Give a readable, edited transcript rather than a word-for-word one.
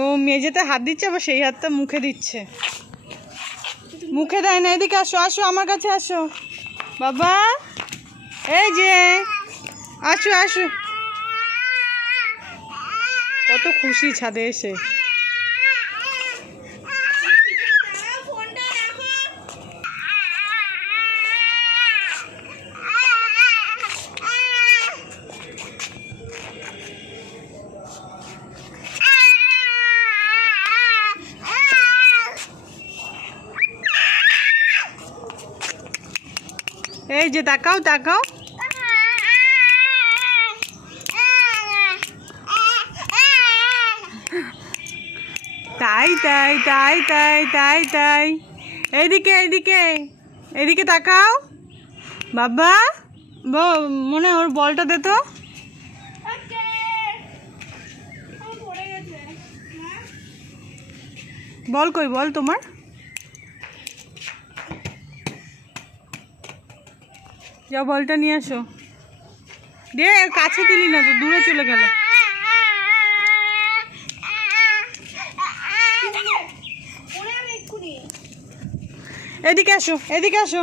ও মেঝেতে হাত দিচ্ছে, আবার সেই হাতটা মুখে দিচ্ছে। মুখে দেয় না। এদিকে আসো, আসো আমার কাছে আসো বাবা। এই যে আসো আসো। কত খুশি ছাদে এসে। এই যে তাকাও তাকাও। তাই তাই তাই তাই তাই তাই। এইদিকে এইদিকে এদিকে তাকাও বাবা। মনে ওর বলটা দে তো। বল কই, বল তোমার। যাও বলটা নিয়ে আসো। দে, কাছে দিলি না তো, দূরে চলে গেল। এদিকে আসো, এদিকে আসো।